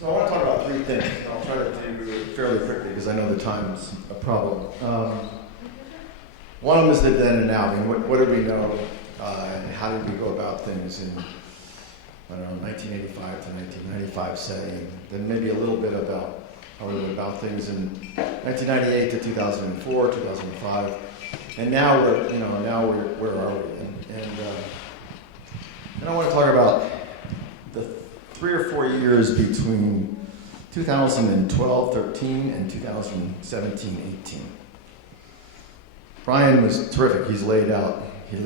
So I want to talk about three things. I'll try to do it fairly quickly because I know the time's a problem. One of them is the then and now. I mean, what do we know and how did we go about things in, I don't know, 1985 to 1995 setting? Then maybe a little bit about how we went about things in 1998 to 2004, 2005. And now where are we? And I want to talk about the 3 or 4 years between 2012-13 and 2017-18. Brian was terrific. He laid out a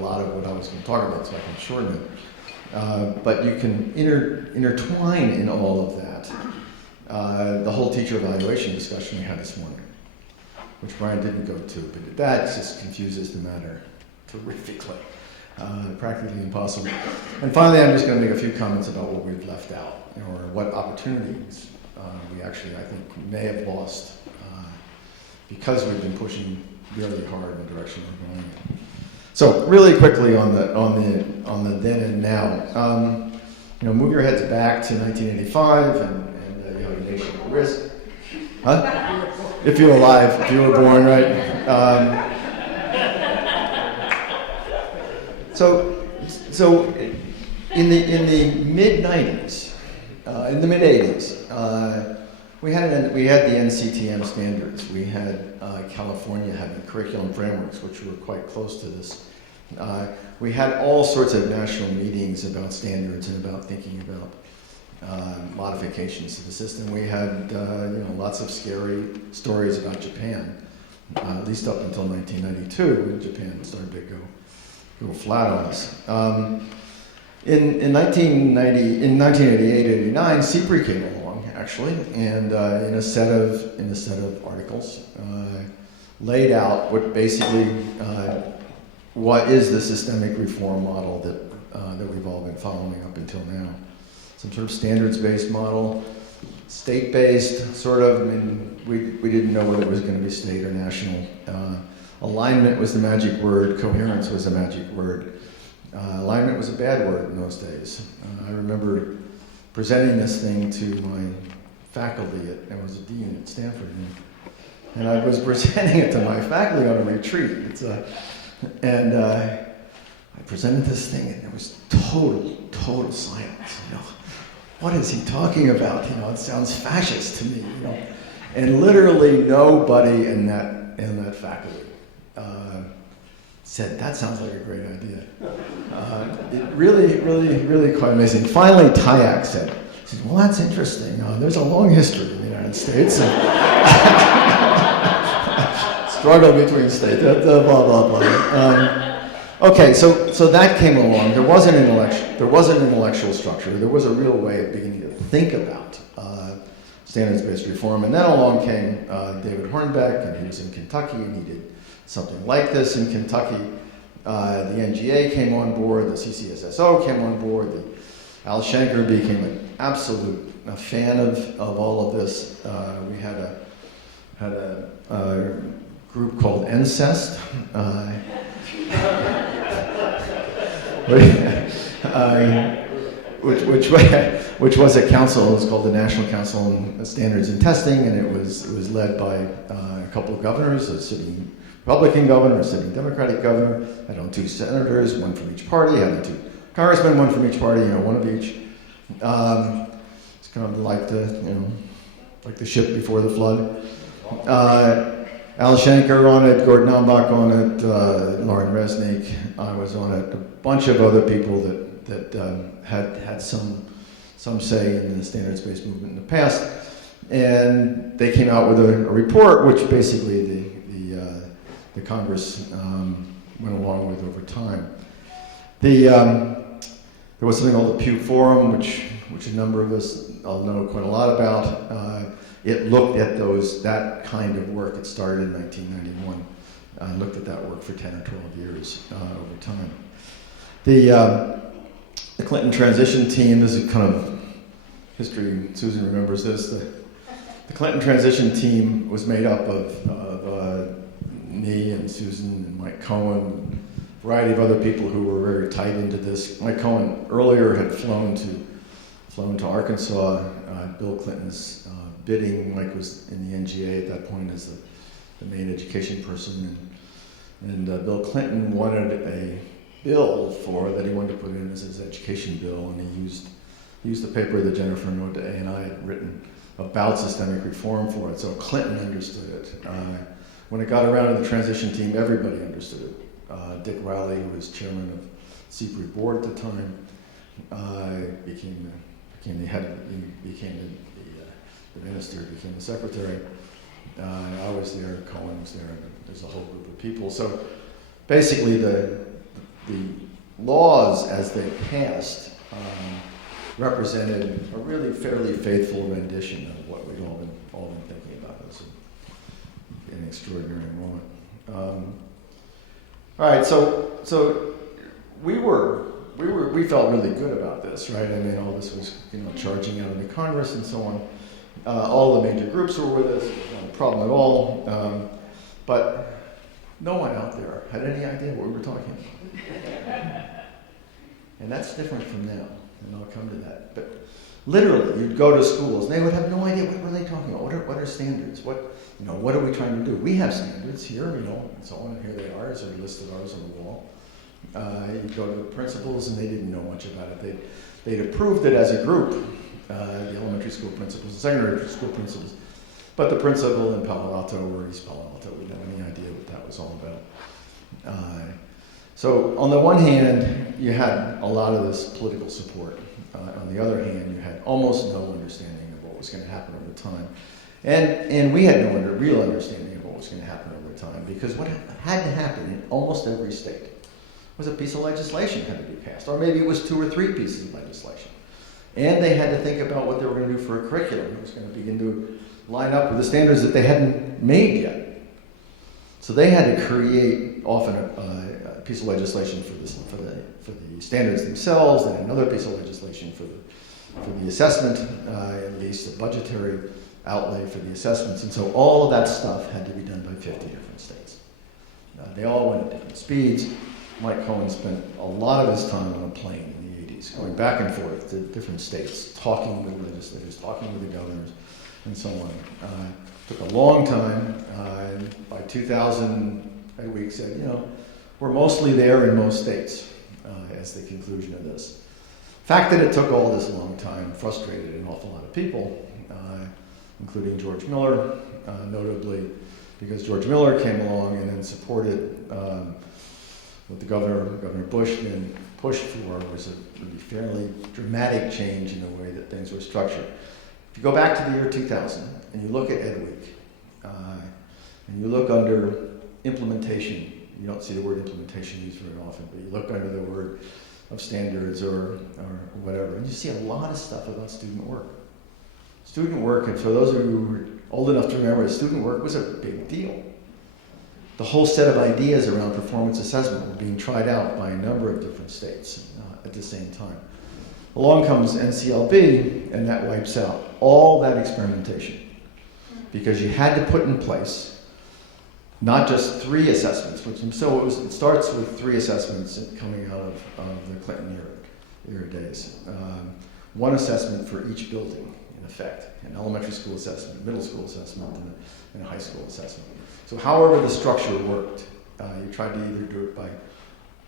lot of what I was going to talk about, so I can shorten it. But you can intertwine in all of that the whole teacher evaluation discussion we had this morning, which Brian didn't go to, but that just confuses the matter terrifically. Practically impossible. And finally, I'm just going to make a few comments about what we've left out, or what opportunities we actually, I think, may have lost because we've been pushing really hard in the direction we're going in. So, really quickly on the then and now, move your heads back to 1985, and you have a nation at risk. Huh? If you're alive, if you were born, right? So in the mid-90s, in the mid-80s, we had the NCTM standards. We had California having curriculum frameworks, which were quite close to this. We had all sorts of national meetings about standards and about thinking about modifications to the system. We had lots of scary stories about Japan, at least up until 1992, when Japan started to go flat on us. In 1988, 89, CPRE came along actually, and in a set of articles, laid out what is the systemic reform model that we've all been following up until now. Some sort of standards-based model, state-based, sort of. I mean, we didn't know whether it was going to be state or national. Alignment was the magic word. Coherence was the magic word. Alignment was a bad word in those days. I remember presenting this thing to my faculty. I was a dean at Stanford, and I was presenting it to my faculty on a retreat. I presented this thing, and there was total silence. What is he talking about? It sounds fascist to me. And literally nobody in that faculty said, that sounds like a great idea. It really quite amazing. Finally, Tyack said, well, that's interesting. There's a long history in the United States. Struggle between states, blah, blah, blah. Okay, so that came along. There was an intellectual structure. There was a real way of beginning to think about standards-based reform. And then along came David Hornbeck, and he was in Kentucky, and he did something like this in Kentucky. The NGA came on board, the CCSSO came on board, Al Shanker became an absolute fan of all of this. We had a group called NCEST, which was a council. It was called the National Council on Standards and Testing, and it was led by a couple of governors, a sitting Republican governor, a sitting Democratic governor, had on 2 senators, one from each party, had on 2 congressmen, one from each party, one of each. It's kind of like the ship before the flood. Al Shanker on it, Gordon Umbach on it, Lauren Resnick. I was on it. A bunch of other people that had some say in the standards-based movement in the past, and they came out with a report, which basically the Congress went along with over time. There was something called the Pew Forum, which a number of us all know quite a lot about. It looked at that kind of work. It started in 1991. Looked at that work for 10 or 12 years over time. The Clinton transition team, this is kind of history, Susan remembers this. The Clinton transition team was made up of me and Susan and Mike Cohen, a variety of other people who were very tight into this. Mike Cohen earlier had flown to flown to Arkansas. Bill Clinton's bidding. Mike was in the NGA at that point as the main education person, and Bill Clinton wanted a bill that he wanted to put in as his education bill, and he used the paper that Jennifer Noda and I had written about systemic reform for it. So Clinton understood it. When it got around to the transition team, everybody understood it. Dick Riley, who was chairman of CPRE board at the time, became the head, became the minister, became the secretary. I was there, Cohen was there, and there's a whole group of people. So basically the laws as they passed represented a really fairly faithful rendition of what we'd all been thinking about. It was an extraordinary moment. All right, so we felt really good about this, right? I mean, all this was charging out into Congress and so on. All the major groups were with us, no problem at all. But no one out there had any idea what we were talking about. And that's different from now, and I'll come to that. But literally, you'd go to schools, and they would have no idea what were they talking about. What are standards? What are we trying to do? We have standards here, and so on, and here they are, as a list of ours on the wall. You'd go to the principals, and they didn't know much about it. They'd approved it as a group, the elementary school principals, the secondary school principals. But the principal in Palo Alto or East Palo Alto didn't have any idea what that was all about. So on the one hand, you had a lot of this political support. On the other hand, you had almost no understanding of what was going to happen over time. And we had no real understanding of what was going to happen over time, because what had to happen in almost every state was a piece of legislation had to be passed, or maybe it was 2 or 3 pieces of legislation. And they had to think about what they were going to do for a curriculum. It was going to begin to line up with the standards that they hadn't made yet. So they had to create often a piece of legislation for the standards themselves, and another piece of legislation for the assessment, at least a budgetary outlay for the assessments. And so all of that stuff had to be done by 50 different states. They all went at different speeds. Mike Cohen spent a lot of his time on a plane in the 80s, going back and forth to different states, talking with legislators, talking with the governors, and so on. Took a long time. By 2000, we said, we're mostly there in most states as the conclusion of this. The fact that it took all this long time frustrated an awful lot of people, including George Miller, notably because George Miller came along and then supported what the Governor Bush then pushed for was a really fairly dramatic change in the way that things were structured. If you go back to the year 2000 and you look at Ed Week, and you look under implementation, you don't see the word implementation used very often, but you look under the word of standards or whatever, and you see a lot of stuff about student work. Student work, and for those of you who are old enough to remember, student work was a big deal. The whole set of ideas around performance assessment were being tried out by a number of different states at the same time. Along comes NCLB, and that wipes out all that experimentation, because you had to put in place not just 3 assessments, it starts with 3 assessments coming out of the Clinton era days. 1 assessment for each building, in effect, an elementary school assessment, middle school assessment, and a high school assessment. So however the structure worked, you tried to either do it by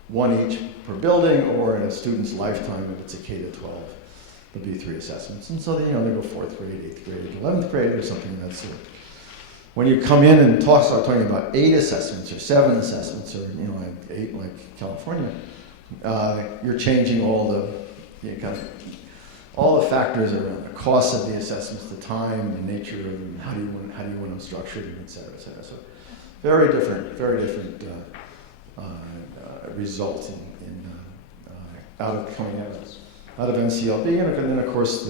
1 each per building, or in a student's lifetime, if it's a K to 12, there'll be 3 assessments. And so they go 4th grade, 8th grade, 11th grade, or something of that sort. When you come in and start talking about 8 assessments or 7 assessments, or like 8 like California, you're changing all the factors around the cost of the assessments, the time, the nature of them, how do you want them structured, et cetera, et cetera. So very different result coming out of NCLB, and then of course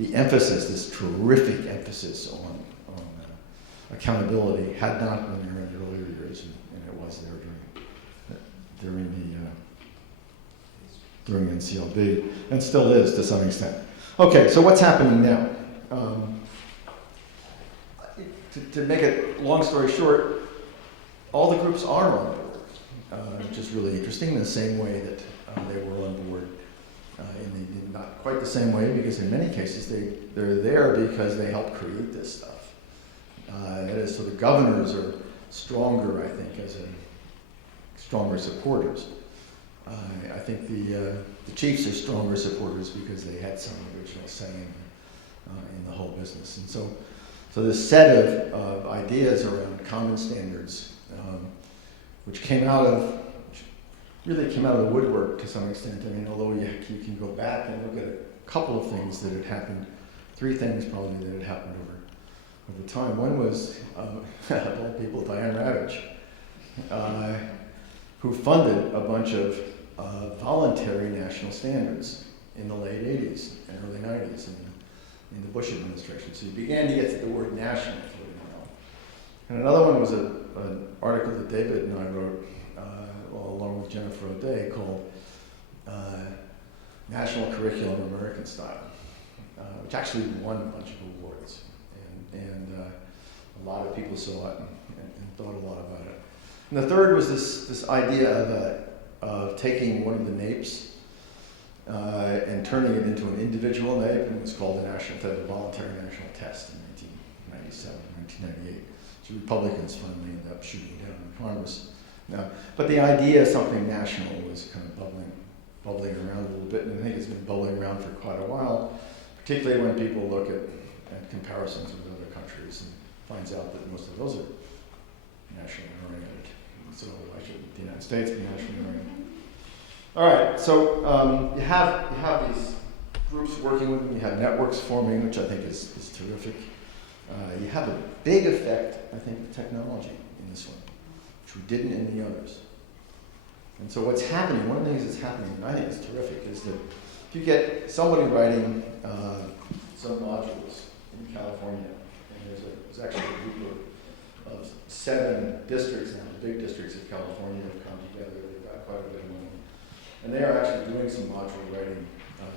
the emphasis, this terrific emphasis on accountability, had not been there in the earlier years, and it was there during NCLB, and still is to some extent. Okay, so what's happening now? To make it long story short, all the groups are on board, which is really interesting, in the same way that they were on board in not quite the same way, because in many cases they're there because they help create this stuff. That is, so the governors are stronger, I think, as stronger supporters. I think the chiefs are stronger supporters because they had some original say in the whole business. And so this set of ideas around common standards, which really came out of the woodwork to some extent. I mean, although you can go back and look at a couple of things that had happened, 3 things probably that had happened over time. One was, of all people, Diane Ravitch, who funded a bunch of voluntary national standards in the late 80s and early 90s in the Bush administration. So you began to get to the word national floating around. And another one was an article that David and I wrote along with Jennifer O'Day called National Curriculum American Style, which actually won a bunch of awards. And a lot of people saw it and thought a lot about it. And the third was this idea of taking one of the NAEPs and turning it into an individual NAEP, and it was called the Voluntary National Test in 1997, 1998. So Republicans finally ended up shooting down in Congress. But the idea of something national was kind of bubbling around a little bit, and I think it's been bubbling around for quite a while, particularly when people look at comparisons with other countries and finds out that most of those are nationally oriented. So why shouldn't the United States be nationally oriented? All right, so you have these groups working with them, you have networks forming, which I think is terrific. You have a big effect, I think, of technology in this one, which we didn't in the others. And so what's happening, one of the things that's happening, and I think is terrific, is that if you get somebody writing some modules in California, and there's actually a group of 7 districts now, the big districts of California have come together, they've got quite a bit of money, and they are actually doing some module writing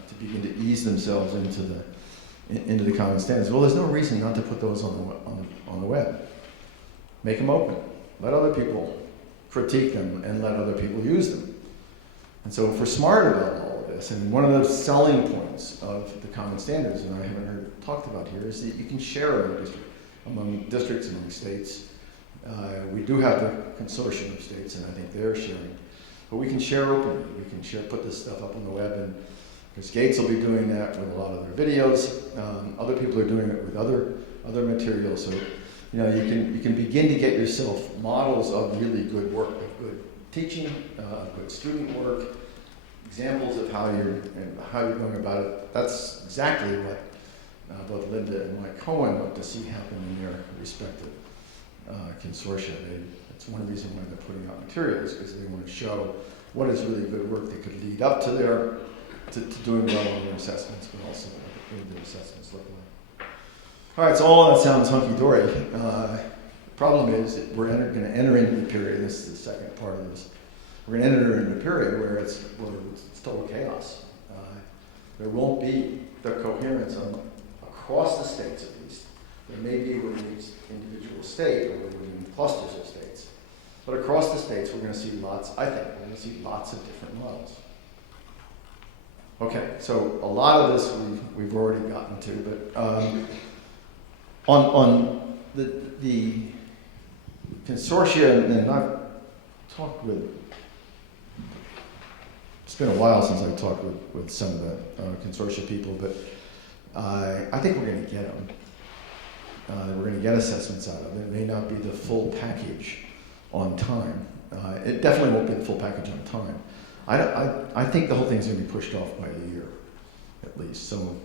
to begin to ease themselves into the common standards. Well, there's no reason not to put those on the web. Make them open. Let other people critique them and let other people use them. And so if we're smart about all of this, and one of the selling points of the common standards, and I haven't heard talked about here, is that you can share among districts, among states. We do have the consortium of states, and I think they're sharing. But we can share openly. We can put this stuff up on the web, and because Gates will be doing that with a lot of their videos. Other people are doing it with other materials. So you can begin to get yourself models of really good work, of good teaching, good student work, examples of how you're going about it. That's exactly what both Linda and Mike Cohen want to see happen in their respective consortia. That's one reason why they're putting out materials, because they want to show what is really good work that could lead up to doing well on their assessments, but also what their assessments look like. All right, so all that sounds hunky-dory. The problem is that we're going to enter into the period, this is the second part of this, we're going to enter into a period where it's total chaos. There won't be the coherence across the states, at least. There may be within each individual state or within clusters of states. But across the states, we're going to see lots of different models. Okay, so a lot of this we've already gotten to, but on the consortia, and I've talked with, it's been a while since I talked with some of the consortia people, but I think we're going to get them. We're going to get assessments out of it. It may not be the full package on time. It definitely won't be the full package on time. I think the whole thing's going to be pushed off by a year, at least. So,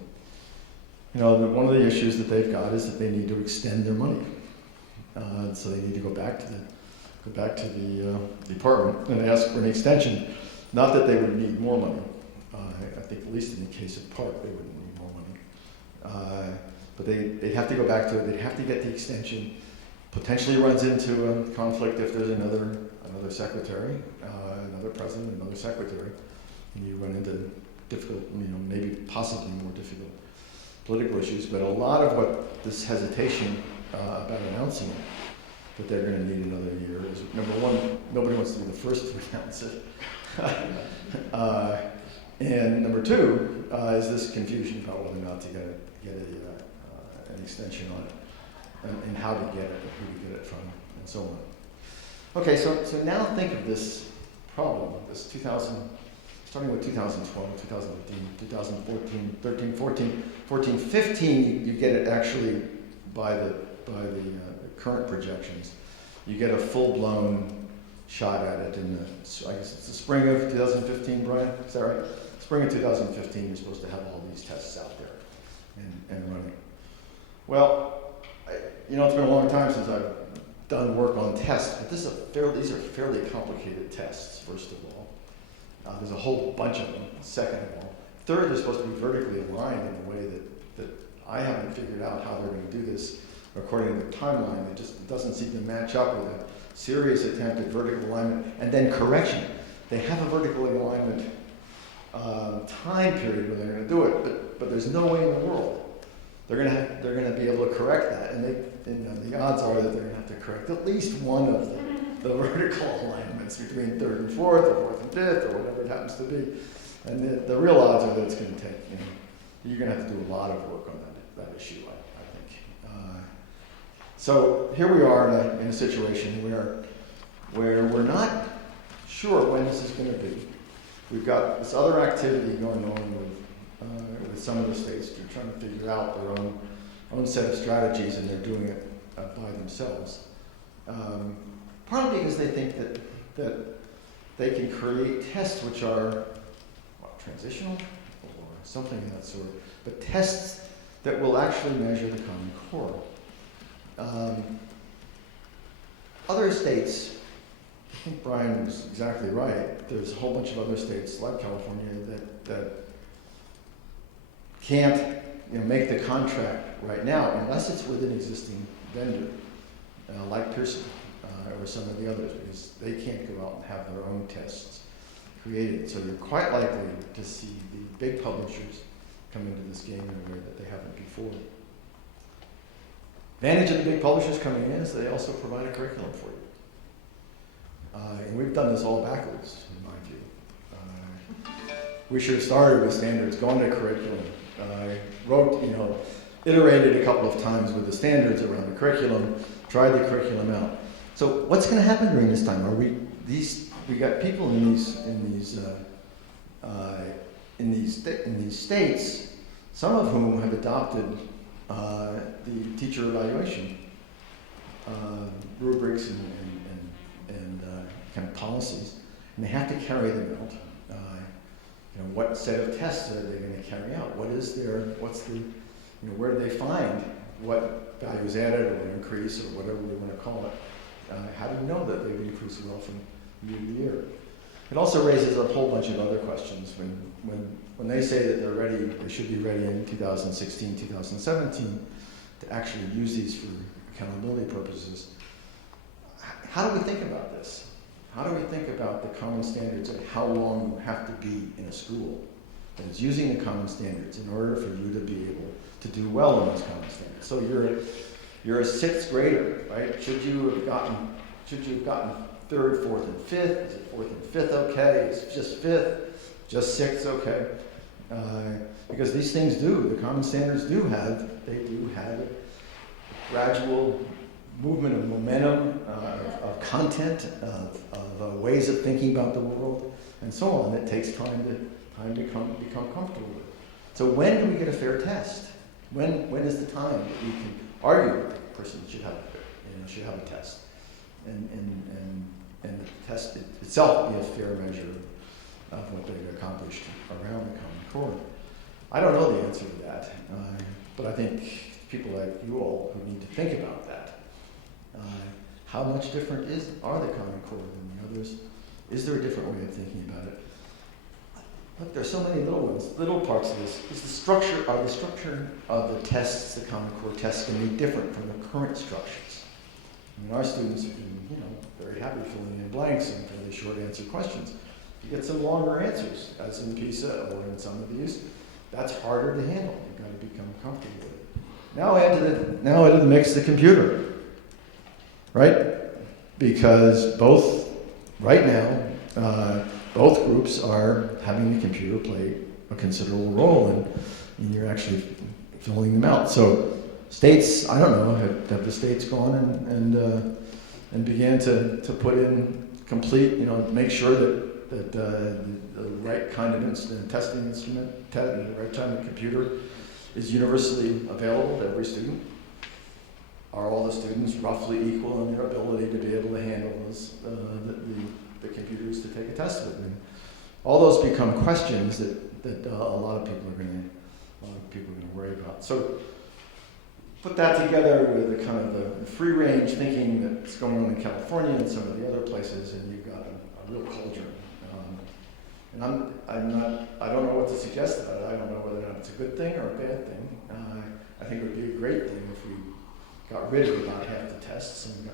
one of the issues that they've got is that they need to extend their money. So they need to go back to the department and ask for an extension. Not that they would need more money. I think at least in the case of Park, they wouldn't need more money. But they'd have to go back to it. They'd have to get the extension. Potentially runs into a conflict if there's another secretary, another president, another secretary, and you run into difficult, maybe possibly more difficult political issues. But a lot of what this hesitation about announcing it, that they're going to need another year, is number one, nobody wants to be the first to announce it. And number two is this confusion about whether or not to get an extension on it, and how to get it, and who to get it from, and so on. Okay, so now think of this problem, this starting with 2012, 2015, 2014, 13, 14, 15, you get it actually by the current projections. You get a full-blown shot at it in the, I guess it's the spring of 2015, Brian, is that right? Spring of 2015, you're supposed to have all these tests out there and running. Well, it's been a long time since I've done work on tests, but these are fairly complicated tests, first of all. There's a whole bunch of them, second of all. Third, they're supposed to be vertically aligned in a way that I haven't figured out how they're going to do this according to the timeline. It doesn't seem to match up with a serious attempt at vertical alignment and then correction. They have a vertical alignment time period when they're going to do it, but there's no way in the world they're going to be able to correct that, and the odds are that they're going to have to correct at least one of the vertical alignments between third and fourth, or fourth and fifth, or whatever it happens to be. And the real odds are that it's going to take, you're going to have to do a lot of work on that issue, I think. So here we are in a situation where we're not sure when this is going to be. We've got this other activity going on with some of the states. They're trying to figure out their own set of strategies, and they're doing it by themselves. Partly because they think that they can create tests which are transitional or something of that sort, but tests that will actually measure the Common Core. Other states, I think Brian was exactly right. There's a whole bunch of other states like California that can't make the contract right now unless it's with an existing vendor, like Pearson or some of the others, because they can't go out and have their own tests created. So you're quite likely to see the big publishers come into this game in a way that they haven't before. Advantage of the big publishers coming in is they also provide a curriculum for you. And we've done this all backwards, in my view. We should have started with standards, gone to curriculum. Wrote, iterated a couple of times with the standards around the curriculum, tried the curriculum out. So what's going to happen during this time? We got people in these states, some of whom have adopted the teacher evaluation rubrics and kind of policies, and they have to carry them out. What set of tests are they going to carry out? Where do they find what values added or increase or whatever we want to call it? How do you know that they've increased well from year to year? It also raises a whole bunch of other questions. When they say that they're ready, they should be ready in 2016, 2017 to actually use these for accountability purposes. How do we think about this? How do we think about the common standards and how long you have to be in a school that is using the common standards in order for you to be able to do well in those common standards? So you're a sixth grader, right? Should you have gotten third, fourth, and fifth? Is it fourth and fifth okay? Is it just fifth? Just sixth okay? Because these things the common standards do have gradual movement of momentum, of content, of ways of thinking about the world, and so on. It takes time to become comfortable with. So when do we get a fair test? When is the time that we can argue that the person should have a test, and the test itself be a fair measure of what they've accomplished around the Common Core? I don't know the answer to that, but I think people like you all who need to think about that. How much different are the Common Core than the others? Is there a different way of thinking about it? Look, there's so many little parts of this. Is the structure of the tests, the Common Core tests, going to be different from the current structures? Our students have been, very happy filling in blanks and fairly short answer questions. You get some longer answers, as in PISA or in some of these. That's harder to handle. You've got to become comfortable with it. Now into the mix the computer. Right? Because both, right now, both groups are having the computer play a considerable role in you're actually filling them out. So states, I don't know, have the states gone and began to put in complete, make sure that the right kind of testing instrument, the right kind of computer is universally available to every student? Are all the students roughly equal in their ability to be able to handle those, the computers to take a test with? And all those become questions that a lot of people are going to worry about. So put that together with the kind of the free range thinking that's going on in California and some of the other places, and you've got a real culture. And I don't know what to suggest about it. I don't know whether or not it's a good thing or a bad thing. I think it would be a great thing if we got rid of about half the tests and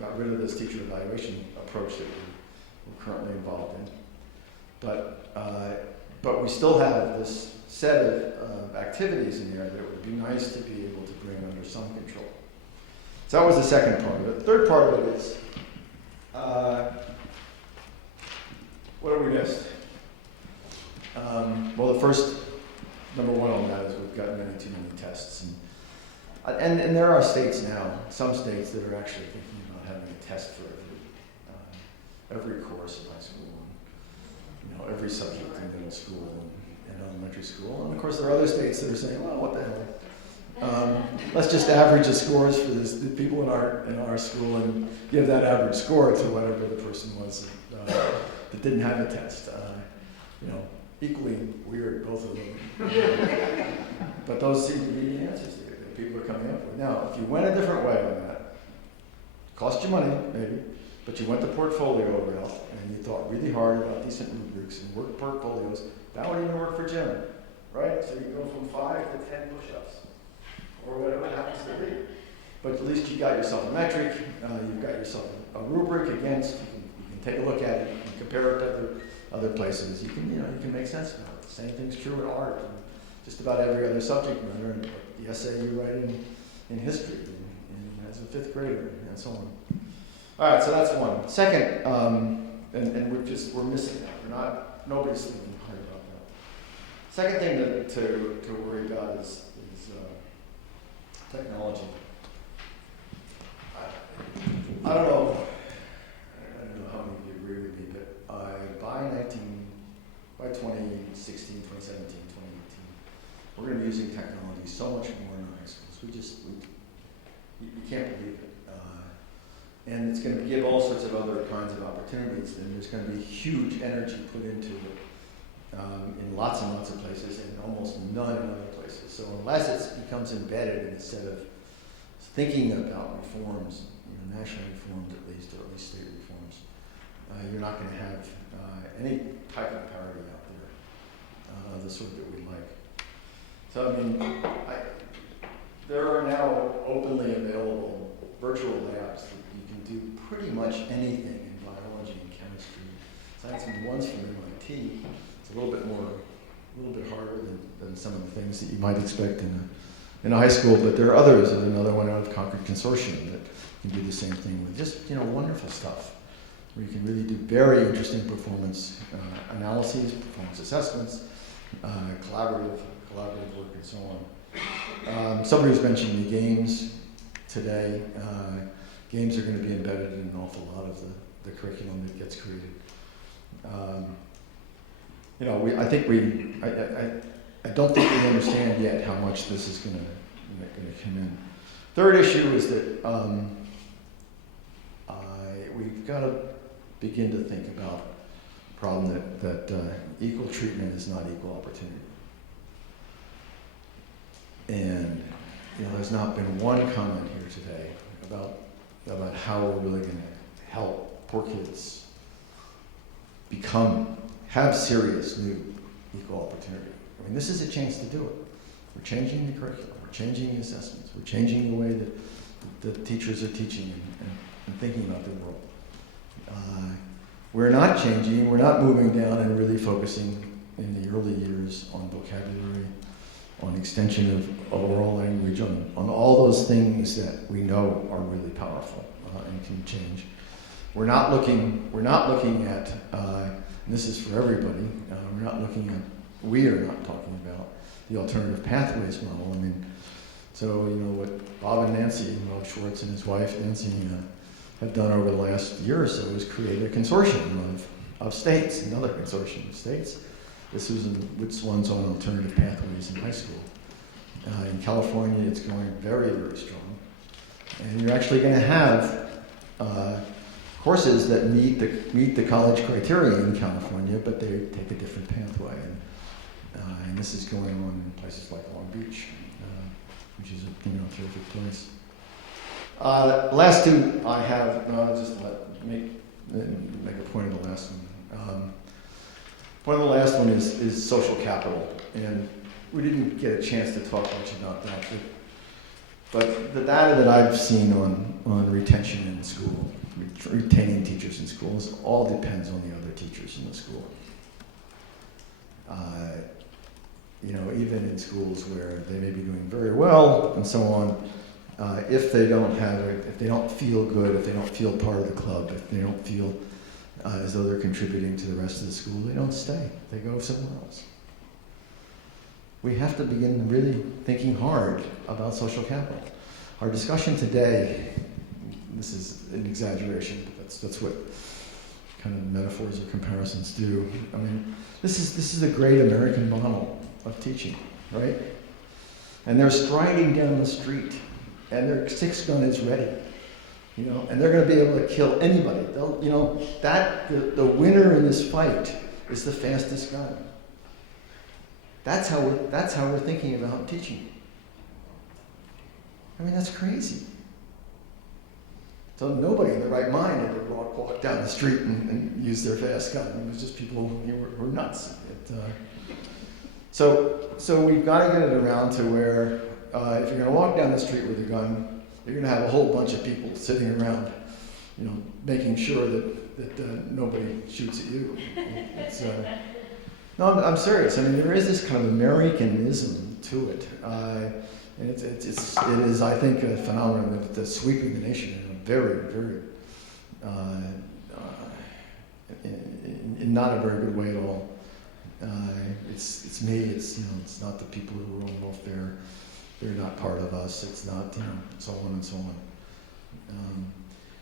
got rid of this teacher evaluation approach that we're currently involved in. But we still have this set of activities in there that it would be nice to be able to bring under some control. So that was the second part of it. The third part of it is, what have we missed? Well, the first, number one on that is we've got too many tests. And there are states now, some states that are actually thinking about having a test for every course in high school, and, every subject in middle school and elementary school. And of course, there are other states that are saying, well, what the hell? Let's just average the scores for the people in our school and give that average score to whatever the person was that didn't have a test. Equally weird, both of them. But those seem to be the answers that people are coming up with. Now, if you went a different way on that, cost you money, maybe, but you went the portfolio route and you thought really hard about decent rubrics and worked portfolios, that would even work for Jim, right? So you go from 5 to 10 push-ups, or whatever it happens to be. But at least you got yourself a metric, you've got yourself a rubric against, you can take a look at it, you can compare it to other places. You can make sense of it. The same thing's true in art and just about every other subject matter. And the essay you write in history and as a 5th grader and so on. All right, so that's one. Second, and we're missing that. Nobody's thinking hard about that. Second thing to worry about is technology. I don't know how many of you agree with me, but by 2016, 2017, 2018, we're going to be using technology so much more in high schools. You can't believe it. And it's going to give all sorts of other kinds of opportunities, and there's going to be huge energy put into it in lots and lots of places and almost none in other places. So unless it becomes embedded in a set of thinking about reforms, national reforms at least, or at least state reforms, you're not going to have any type of parity out there, the sort that we like. So there are now openly available virtual labs that you can do pretty much anything in biology and chemistry. Science and ones from MIT. It's a little bit harder than some of the things that you might expect in a high school, but there are others. There's another one out of Concord Consortium that can do the same thing with just wonderful stuff, where you can really do very interesting performance analyses, performance assessments, collaborative work, and so on. Somebody was mentioning the games today. Games are going to be embedded in an awful lot of the curriculum that gets created. I don't think we understand yet how much this is going to come in. Third issue is that we've got to begin to think about the problem that equal treatment is not equal opportunity. And there's not been one comment here today about how we're really going to help poor kids have serious new equal opportunity. This is a chance to do it. We're changing the curriculum, we're changing the assessments, we're changing the way that the teachers are teaching and thinking about the world. We're not changing, we're not moving down and really focusing in the early years on vocabulary, on extension of oral language, on all those things that we know are really powerful and can change We're not looking at, and this is for everybody, we are not talking about the alternative pathways model. I mean, so, what Bob and Nancy, Bob Schwartz and his wife, Nancy, have done over the last year or so is create a consortium of states, another consortium of states. This is which one's on alternative pathways in high school. In California, it's going very, very strong. And you're actually going to have courses that meet the college criteria in California, but they take a different pathway. And this is going on in places like Long Beach, which is a terrific place. Last two I have, just make a point of the last one. Point of the last one is social capital, and we didn't get a chance to talk much about that, but the data that I've seen on retention in school, retaining teachers in schools, all depends on the other teachers in the school. Even in schools where they may be doing very well and so on, if they don't feel good, if they don't feel part of the club, if they don't feel as though they're contributing to the rest of the school, they don't stay. They go somewhere else. We have to begin really thinking hard about social capital. Our discussion today, this is an exaggeration, but that's what kind of metaphors or comparisons do. I mean, this is a great American model of teaching, right? And they're striding down the street, and their 6-gun is ready, and they're going to be able to kill anybody. The winner in this fight is the fastest gun. That's how we're thinking about teaching. I mean, that's crazy. So nobody in their right mind ever walk down the street and use their fast gun. It was just people who were nuts. So we've got to get it around to where if you're going to walk down the street with a gun, you're going to have a whole bunch of people sitting around, making sure that nobody shoots at you. No, I'm serious. I mean, there is this kind of Americanism to it. And it is, I think, a phenomenon that's sweeping the nation in a very, very, in not a very good way at all. It's me. It's not the people who are on welfare. They're not part of us. It's not, so on and so on.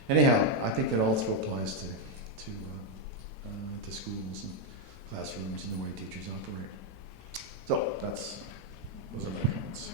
Anyhow, I think that also applies to schools and classrooms and the way teachers operate. So those are my comments.